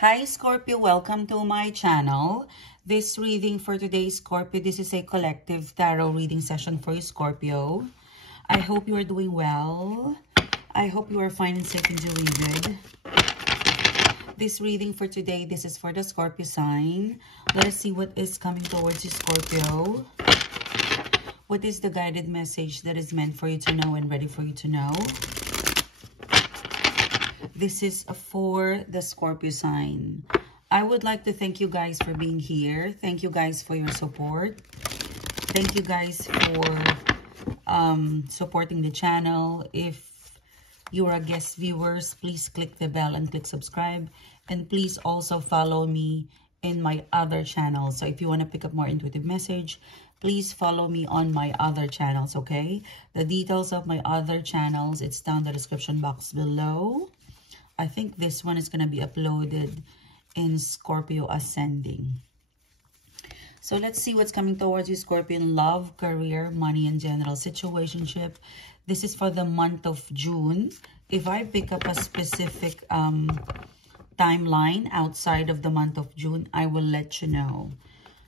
Hi Scorpio, welcome to my channel. This reading for today, Scorpio, this is a collective tarot reading session for you, Scorpio. I hope you are doing well. I hope you are fine and safe and doing good. This reading for today, this is for the Scorpio sign. Let us see what is coming towards you, Scorpio. What is the guided message that is meant for you to know and ready for you to know? This is for the Scorpio sign. I would like to thank you guys for being here. Thank you guys for your support. Thank you guys for supporting the channel. If you are guest viewers, please click the bell and click subscribe. And please also follow me in my other channels. So if you want to pick up more intuitive message, please follow me on my other channels, okay? The details of my other channels, it's down the description box below. I think this one is going to be uploaded in Scorpio Ascending. So let's see what's coming towards you, Scorpio, in love, career, money, and general situationship. This is for the month of June. If I pick up a specific timeline outside of the month of June, I will let you know.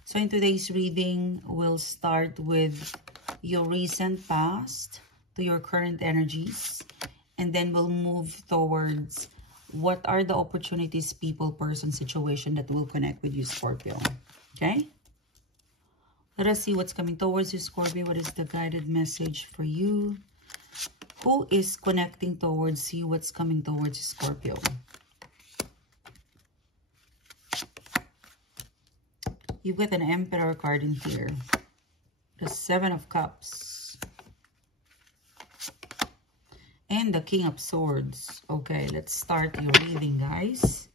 So in today's reading, we'll start with your recent past to your current energies. And then we'll move towards what are the opportunities, people, person, situation that will connect with you, Scorpio. Okay? Let us see what's coming towards you, Scorpio. What is the guided message for you? Who is connecting towards you? What's coming towards you, Scorpio? You've got an Emperor card in here. The Seven of Cups. And the King of Swords. Okay, let's start your reading, guys.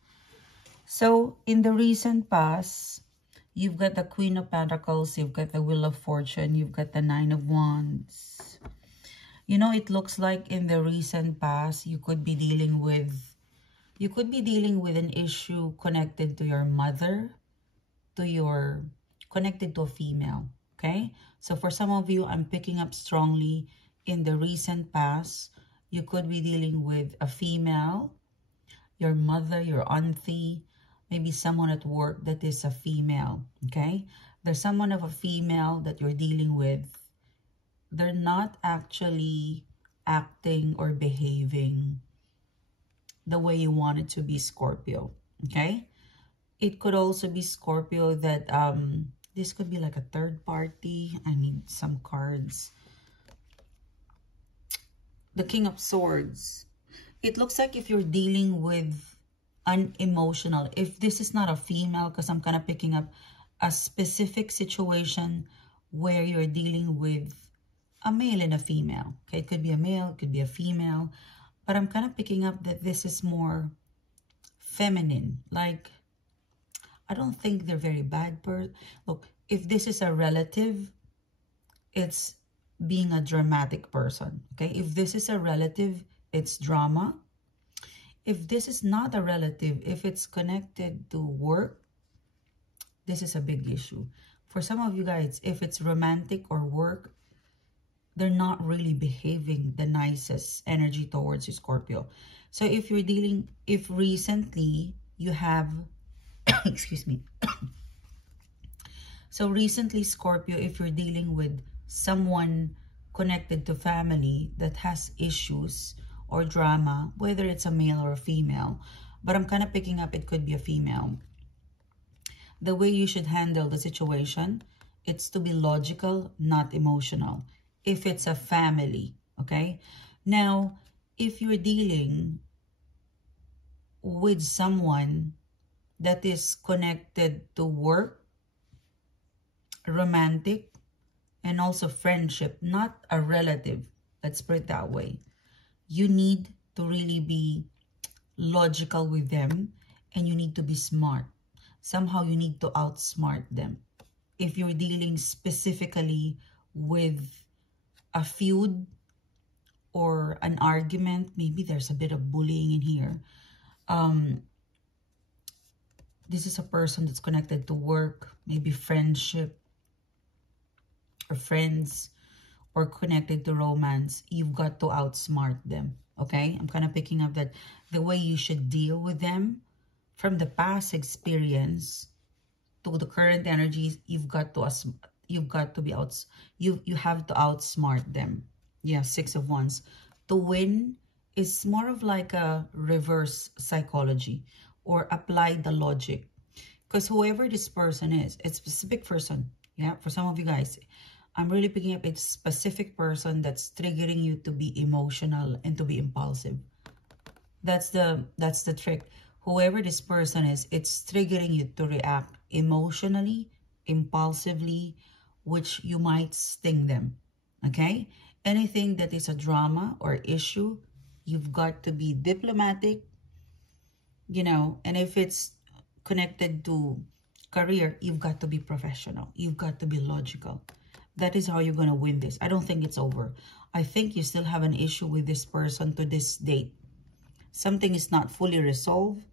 So, in the recent past, you've got the Queen of Pentacles, you've got the Wheel of Fortune, you've got the Nine of Wands. You know, it looks like in the recent past, you could be dealing with an issue connected to your mother, connected to a female, okay? So, for some of you, I'm picking up strongly in the recent past. You could be dealing with a female, your mother, your auntie, maybe someone at work that is a female, okay? There's someone of a female that you're dealing with. They're not actually acting or behaving the way you want it to be, Scorpio, okay? It could also be, Scorpio, that this could be like a third party. I need some cards. The King of Swords. It looks like if you're dealing with an emotional, if this is not a female, because I'm kind of picking up a specific situation where you're dealing with a male and a female. Okay, it could be a male, it could be a female. But I'm kind of picking up that this is more feminine. Like, I don't think they're very bad. Look, if this is a relative, it's being a dramatic person, okay? If this is a relative, it's drama. If this is not a relative, if it's connected to work, this is a big issue. For some of you guys, if it's romantic or work, they're not really behaving the nicest energy towards you, Scorpio. So if you're dealing, if recently you have, excuse me. So recently, Scorpio, if you're dealing with someone connected to family that has issues or drama, whether it's a male or a female, but I'm kind of picking up it could be a female. The way you should handle the situation, it's to be logical, not emotional. If it's a family, okay? Now, if you're dealing with someone that is connected to work, romantic, and also friendship, not a relative. Let's put it that way. You need to really be logical with them and you need to be smart. Somehow you need to outsmart them. If you're dealing specifically with a feud or an argument, maybe there's a bit of bullying in here. This is a person that's connected to work, maybe friendship, or friends, or connected to romance. You've got to outsmart them, okay? I'm kind of picking up that the way you should deal with them from the past experience to the current energies, you've got to be you have to outsmart them. Yeah, Six of Wands. To win is more of like a reverse psychology, or apply the logic. Because whoever this person is, it's a specific person. Yeah, for some of you guys, I'm really picking up a specific person that's triggering you to be emotional and to be impulsive. That's the trick. Whoever this person is, it's triggering you to react emotionally, impulsively, which you might sting them. Okay? Anything that is a drama or issue, you've got to be diplomatic, you know, and if it's connected to career, you've got to be professional. You've got to be logical. That is how you're going to win this. I don't think it's over. I think you still have an issue with this person to this date. Something is not fully resolved.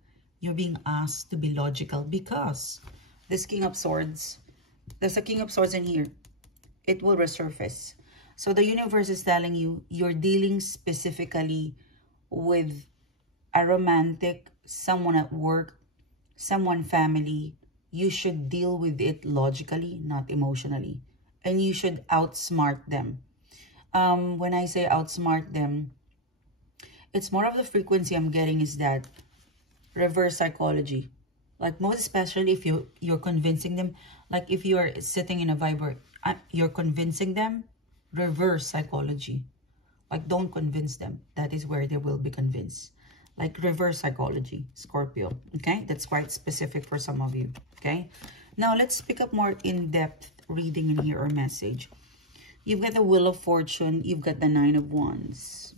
You're being asked to be logical because this King of Swords, there's a King of Swords in here. It will resurface. So the universe is telling you you're dealing specifically with a romantic, someone at work, someone family. You should deal with it logically, not emotionally. And you should outsmart them. When I say outsmart them, it's more of the frequency I'm getting is that reverse psychology. Like most especially if you're convincing them, like if you're sitting in a vibe where you're convincing them, reverse psychology. Like don't convince them. That is where they will be convinced. Like reverse psychology, Scorpio. Okay, that's quite specific for some of you. Okay, now let's pick up more in-depth reading in here or message. You've got the Wheel of Fortune. You've got the Nine of Wands.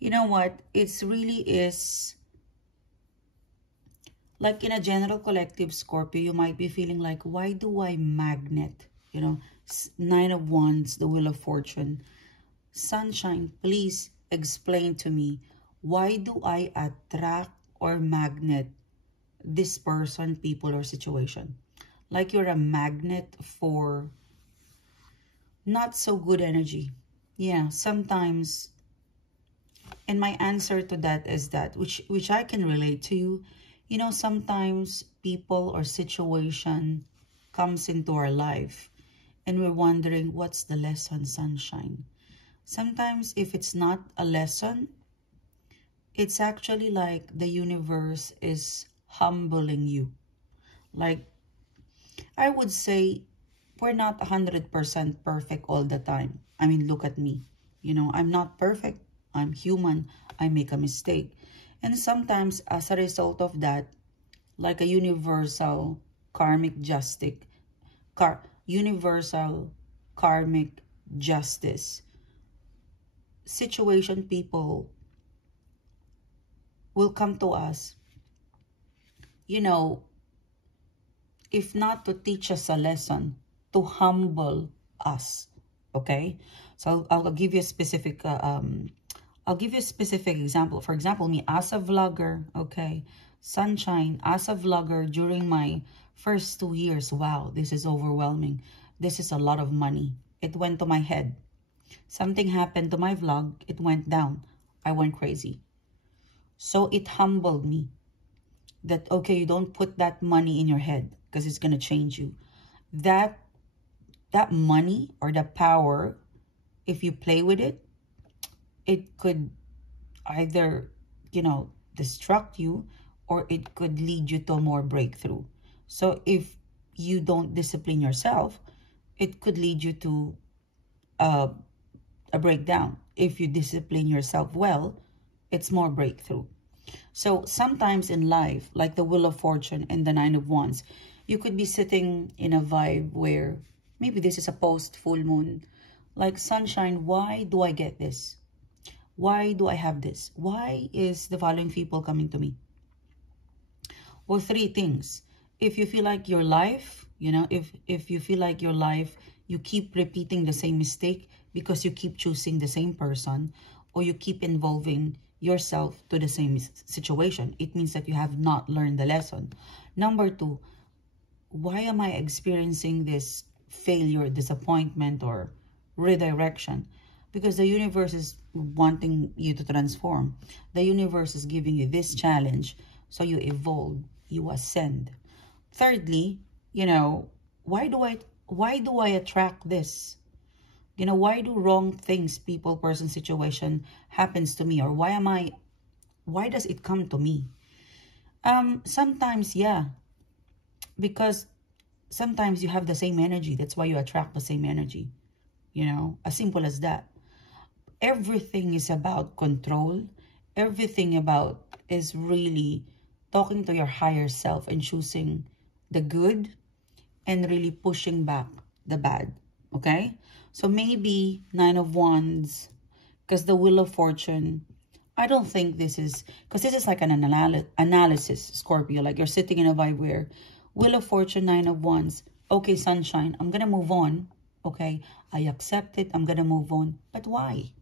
You know what? It's really is like in a general collective, Scorpio, you might be feeling like, why do I magnet? You know, Nine of Wands, the Wheel of Fortune. Sunshine, please explain to me, why do I attract or magnet this person, people, or situation? Like you're a magnet for not so good energy. Yeah, sometimes. And my answer to that is that, which I can relate to you. You know, sometimes people or situation comes into our life and we're wondering, what's the lesson, Sunshine? Sometimes if it's not a lesson, it's actually like the universe is humbling you. Like, I would say we're not 100% perfect all the time. I mean, look at me. You know, I'm not perfect. I'm human. I make a mistake. And sometimes as a result of that, like a universal karmic justice, universal karmic justice situation, people will come to us, you know, if not to teach us a lesson, to humble us. Okay, so I'll give you a specific I'll give you a specific example. For example, me as a vlogger, okay, Sunshine, as a vlogger during my first 2 years, wow, this is overwhelming. This is a lot of money. It went to my head. Something happened to my vlog. It went down. I went crazy. So it humbled me that, okay, you don't put that money in your head because it's going to change you. That money or the power, if you play with it, it could either, you know, destruct you or it could lead you to more breakthrough. So if you don't discipline yourself, it could lead you to a breakdown. If you discipline yourself well, it's more breakthrough. So sometimes in life, like the Wheel of Fortune and the Nine of Wands, you could be sitting in a vibe where maybe this is a post full moon. Like, Sunshine, why do I get this? Why do I have this? Why is the following people coming to me? Well, 3 things. If you feel like your life, you know, if you feel like your life, you keep repeating the same mistake because you keep choosing the same person, or you keep involving yourself to the same situation, it means that you have not learned the lesson. Number 2, why am I experiencing this failure, disappointment, or redirection? Because the universe is wanting you to transform. The universe is giving you this challenge, so you evolve, you ascend. Thirdly, you know, why do I attract this? You know, why do wrong things, people, person, situation happens to me? Or why does it come to me? Sometimes, yeah, because sometimes you have the same energy. That's why you attract the same energy. You know, as simple as that. Everything is about control. Everything about is really talking to your higher self and choosing the good and really pushing back the bad. Okay? So maybe Nine of Wands, because the Wheel of Fortune, I don't think this is, because this is like an analysis, Scorpio. Like you're sitting in a vibe where Wheel of Fortune, Nine of Wands. Okay, sunshine, I'm going to move on. Okay, I accept it. I'm going to move on. But why?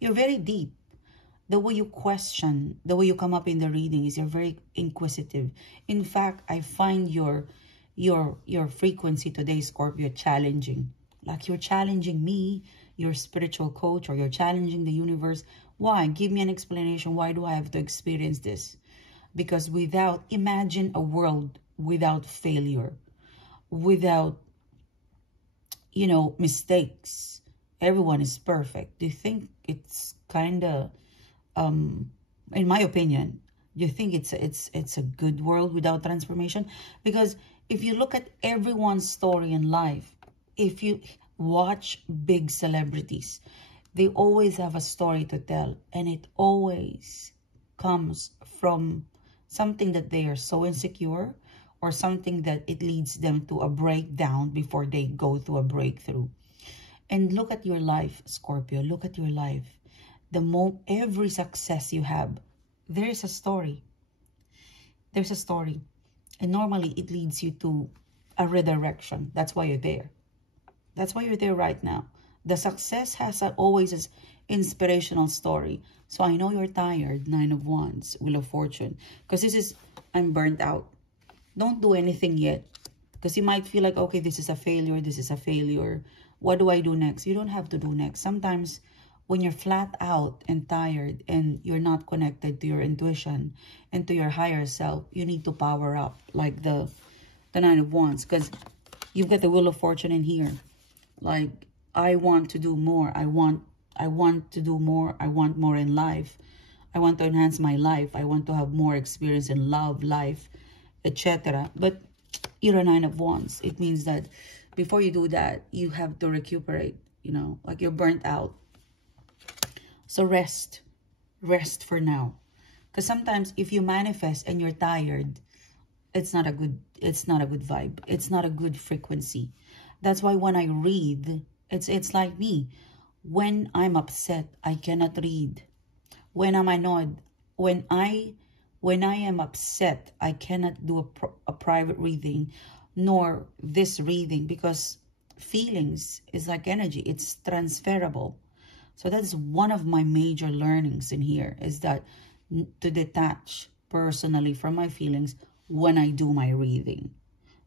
You're very deep. The way you question, the way you come up in the reading is you're very inquisitive. In fact, I find your frequency today, Scorpio, challenging. Like you're challenging me, your spiritual coach, or you're challenging the universe. Why? Give me an explanation. Why do I have to experience this? Because imagine a world without failure, without, you know, mistakes. Everyone is perfect. Do you think it's kind of, in my opinion, do you think it's a good world without transformation? Because if you look at everyone's story in life, if you watch big celebrities, they always have a story to tell, and it always comes from something that they are so insecure, or something that it leads them to a breakdown before they go through a breakthrough. And look at your life, Scorpio. Look at your life. Every success you have, there is a story. There's a story. And normally it leads you to a redirection. That's why you're there. That's why you're there right now. The success has always an inspirational story. So I know you're tired, Nine of Wands, Wheel of Fortune. Because this is, I'm burnt out. Don't do anything yet. Because you might feel like, okay, this is a failure. This is a failure. What do I do next? You don't have to do next. Sometimes when you're flat out and tired and you're not connected to your intuition and to your higher self, you need to power up like the Nine of Wands. Because you've got the Wheel of Fortune in here. Like, I want to do more. I want to do more. I want more in life. I want to enhance my life. I want to have more experience in love, life, etc. But you're a Nine of Wands. It means that before you do that, you have to recuperate, you know, like you're burnt out. So rest for now. Because sometimes if you manifest and you're tired, it's not a good vibe. It's not a good frequency. That's why when I read, it's like me. When I'm upset, I cannot read. When I'm annoyed, when I am upset, I cannot do a private reading, nor this reading, because feelings is like energy. It's transferable. So that's one of my major learnings in here, is that to detach personally from my feelings when I do my reading.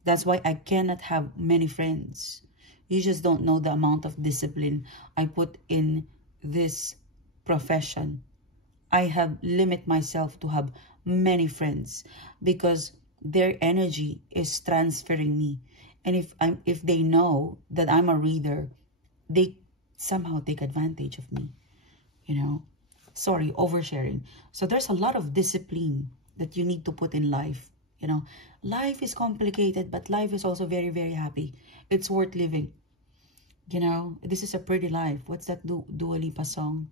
That's why I cannot have many friends. You just don't know the amount of discipline I put in this profession. I have limit myself to have many friends because their energy is transferring me. And if they know that I'm a reader, they somehow take advantage of me, you know. Sorry, oversharing. So there's a lot of discipline that you need to put in life. You know, life is complicated, but life is also very, very happy. It's worth living. You know, this is a pretty life. What's that Dua Lipa song?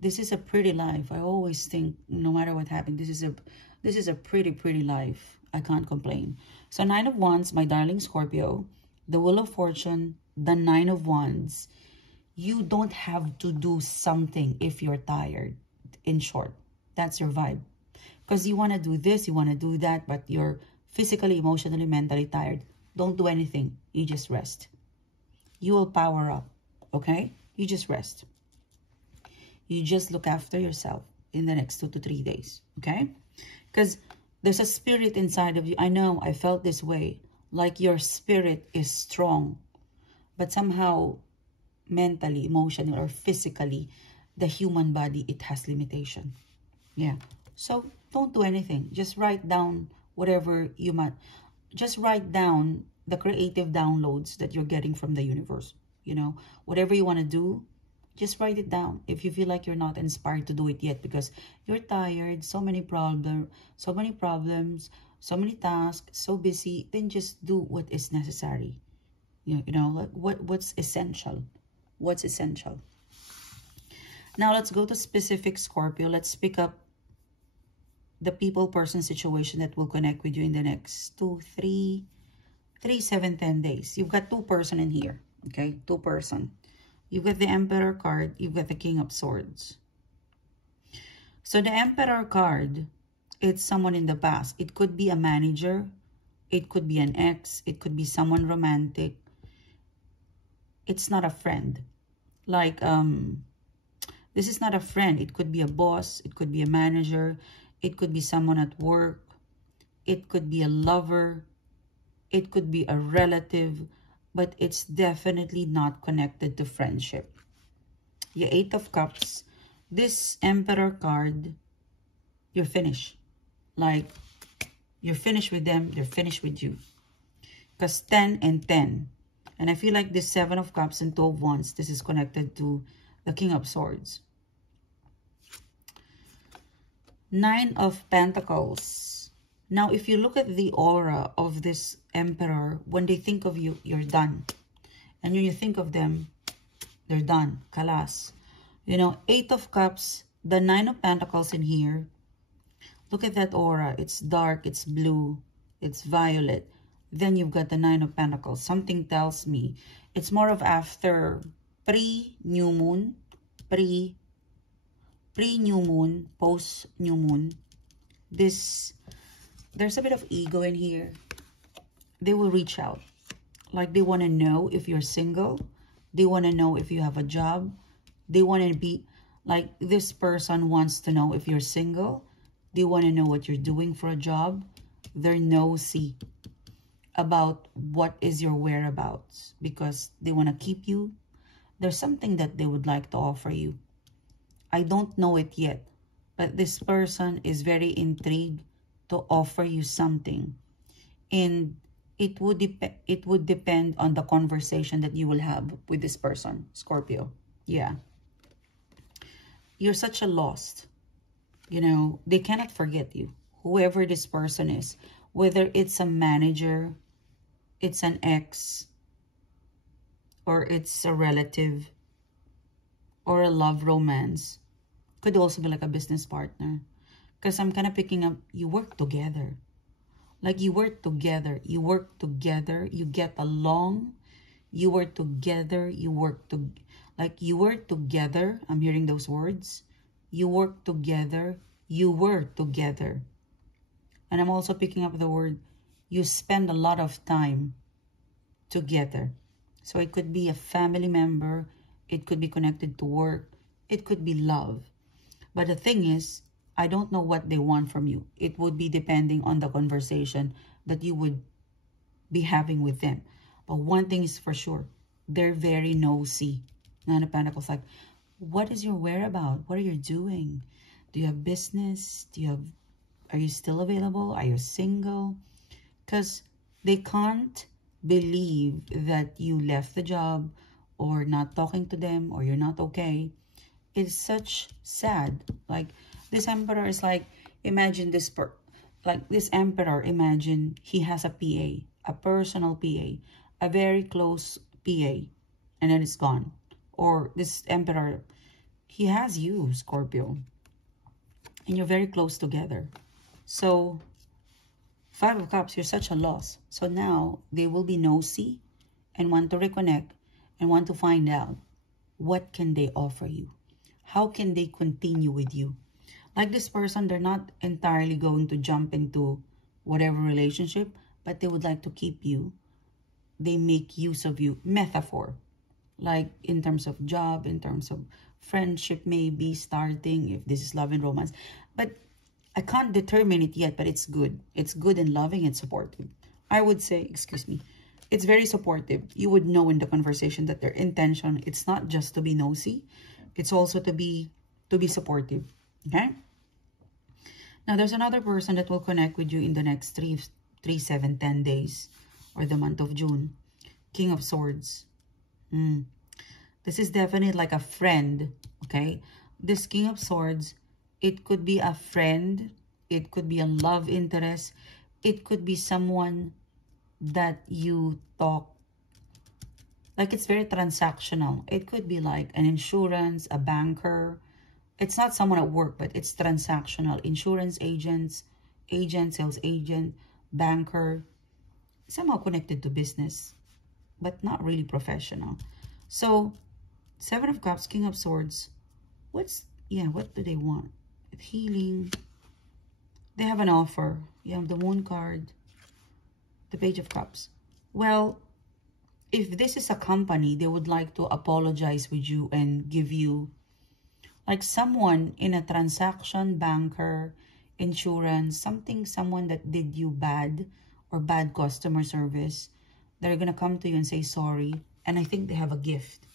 This is a pretty life. I always think, no matter what happened, this is a pretty, pretty life. I can't complain. So Nine of Wands, my darling Scorpio, the Wheel of Fortune, the Nine of Wands. You don't have to do something if you're tired. In short, that's your vibe. Because you want to do this, you want to do that, but you're physically, emotionally, mentally tired. Don't do anything. You just rest. You will power up, okay? You just rest. You just look after yourself in the next 2 to 3 days, okay? Because there's a spirit inside of you. I know, I felt this way. Like your spirit is strong. But somehow, mentally, emotionally, or physically, the human body, it has limitation. Yeah. So don't do anything. Just write down whatever you might. Just write down the creative downloads that you're getting from the universe. You know, whatever you want to do, just write it down. If you feel like you're not inspired to do it yet because you're tired, so many problems, so many tasks, so busy, then just do what is necessary. You know, like what's essential. What's essential. Now let's go to specific Scorpio. Let's pick up the people, person, situation that will connect with you in the next 2, 3, 7, 10 days. You've got 2 person in here. Okay, 2 person. You've got the Emperor card. You've got the King of Swords. So the Emperor card, it's someone in the past. It could be a manager. It could be an ex. It could be someone romantic. It's not a friend. Like, this is not a friend. It could be a boss. It could be a manager. It could be someone at work. It could be a lover. It could be a relative. But it's definitely not connected to friendship. The 8 of Cups. This Emperor card, you're finished. Like, you're finished with them. They're finished with you. Because 10 and 10. And I feel like this 7 of Cups and 2 of Wands, this is connected to the King of Swords. 9 of Pentacles. Now, if you look at the aura of this Emperor, when they think of you, you're done. And when you think of them, they're done. Kalas. You know, 8 of Cups, the 9 of Pentacles in here. Look at that aura. It's dark, it's blue, it's violet. Then you've got the 9 of Pentacles. Something tells me it's more of after pre-new moon, pre-new moon, post-new moon. There's a bit of ego in here. They will reach out. Like they want to know if you're single. They want to know if you have a job. They want to be, like this person wants to know if you're single. They want to know what you're doing for a job. They're nosy about what is your whereabouts because they want to keep you. There's something that they would like to offer you. I don't know it yet, but this person is very intrigued to offer you something. And it would depend on the conversation that you will have with this person, Scorpio. Yeah. You're such a lost. You know, they cannot forget you. Whoever this person is, whether it's a manager, it's an ex, or it's a relative, or a love romance. Could also be like a business partner. Because I'm kind of picking up, you work together. Like you work together. You work together. You get along. You work together. You work to, like you work together. I'm hearing those words. You work together. You work together. And I'm also picking up the word, you spend a lot of time together. So it could be a family member. It could be connected to work. It could be love. But the thing is, I don't know what they want from you. It would be depending on the conversation that you would be having with them. But one thing is for sure, they're very nosy. Nine of Pentacles, like, what is your whereabouts? What are you doing? Do you have business? Are you still available? Are you single? Because they can't believe that you left the job or not talking to them or you're not okay. It's such sad. Like this Emperor is like, imagine this Emperor, imagine he has a PA, a personal PA, a very close PA, and then it's gone. Or this Emperor, he has you, Scorpio, and you're very close together. So 5 of Cups, you're such a loss. So now they will be nosy and want to reconnect and want to find out what can they offer you. How can they continue with you? Like this person, they're not entirely going to jump into whatever relationship, but they would like to keep you. They make use of you. Metaphor. Like in terms of job, in terms of friendship, maybe starting, if this is love and romance. But I can't determine it yet, but it's good. It's good and loving and supportive. I would say, excuse me, It's very supportive. You would know in the conversation that their intention, it's not just to be nosy. It's also to be supportive. Okay? Now, there's another person that will connect with you in the next 3, 7, 10 days or the month of June. King of Swords. This is definitely like a friend, okay? This King of Swords, it could be a friend. It could be a love interest. It could be someone that you talk. Like, it's very transactional. It could be like an insurance, a banker. It's not someone at work, but it's transactional. Insurance agent, sales agent, banker. Somehow connected to business, but not really professional. So, Seven of Cups, King of Swords. What do they want? Healing. They have an offer. You have the Moon card. The Page of Cups. Well, if this is a company, they would like to apologize with you and give you, like someone in a transaction, banker, insurance, someone that did you bad or bad customer service. They're going to come to you and say sorry. And I think they have a gift.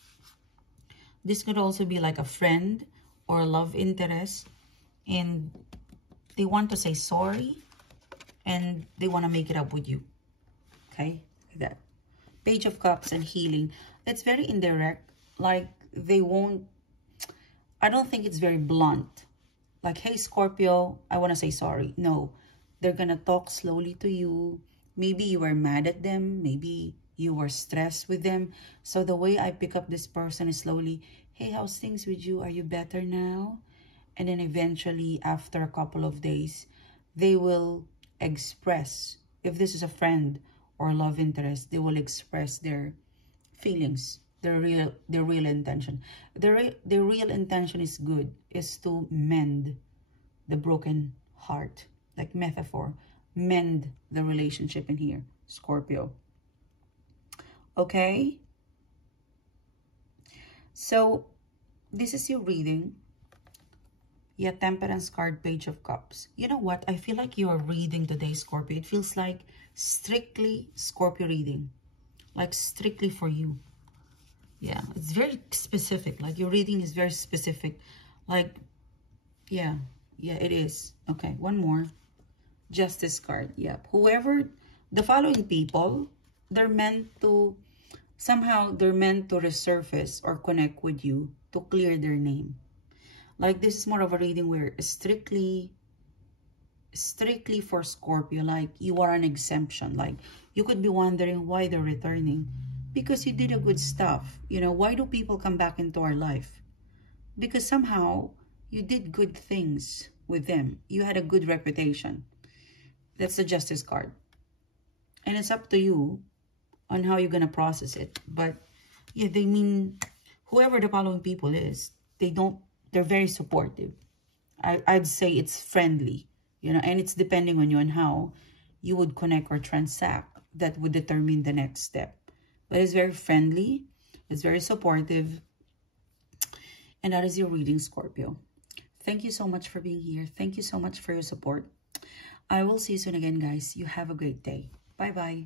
This could also be like a friend or a love interest. And they want to say sorry. And they want to make it up with you. Okay? Like that. Page of Cups and healing. It's very indirect. Like, they won't... I don't think it's very blunt. Like, hey, Scorpio, I want to say sorry. No. They're going to talk slowly to you. Maybe you were mad at them. Maybe you were stressed with them. So the way I pick up this person is slowly, hey, how's things with you? Are you better now? And then eventually, after a couple of days, they will express, if this is a friend or love interest, they will express their feelings, their real intention. Their real intention is good, is to mend the broken heart, like metaphor, mend the relationship in here, Scorpio. Okay? So, this is your reading. Yeah, Temperance card, Page of Cups. You know what? I feel like you are reading today, Scorpio. It feels like strictly Scorpio reading. Like strictly for you. Yeah, it's very specific. Like your reading is very specific. Like, yeah, it is. Okay, one more. Justice card. Yeah. Whoever, the following people, they're meant to, somehow they're meant to resurface or connect with you to clear their name. Like, this is more of a reading where strictly for Scorpio, like you are an exemption. Like, you could be wondering why they're returning. Because you did a good stuff. You know, why do people come back into our life? Because somehow you did good things with them. You had a good reputation. That's the Justice card. And it's up to you on how you're going to process it. But yeah, they mean, whoever the following people is, they're very supportive. I'd say it's friendly, you know, and it's depending on you and how you would connect or transact that would determine the next step. But it's very friendly, it's very supportive, and that is your reading, Scorpio. Thank you so much for being here. Thank you so much for your support. I will see you soon again, guys. You have a great day. Bye-bye.